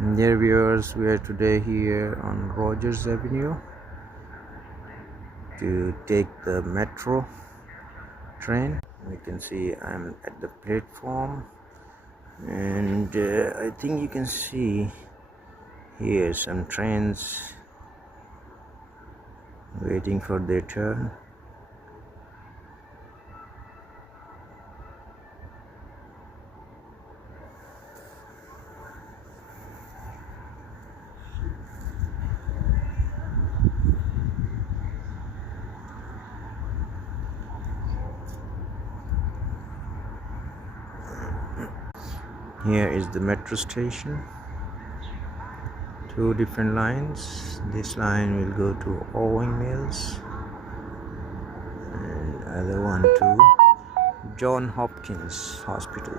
Dear viewers, we are today here on Rogers Avenue to take the metro train. You can see I'm at the platform, and I think you can see here some trains waiting for their turn. Here is the metro station. Two different lines. This line will go to Owing Mills, and other one to John Hopkins Hospital.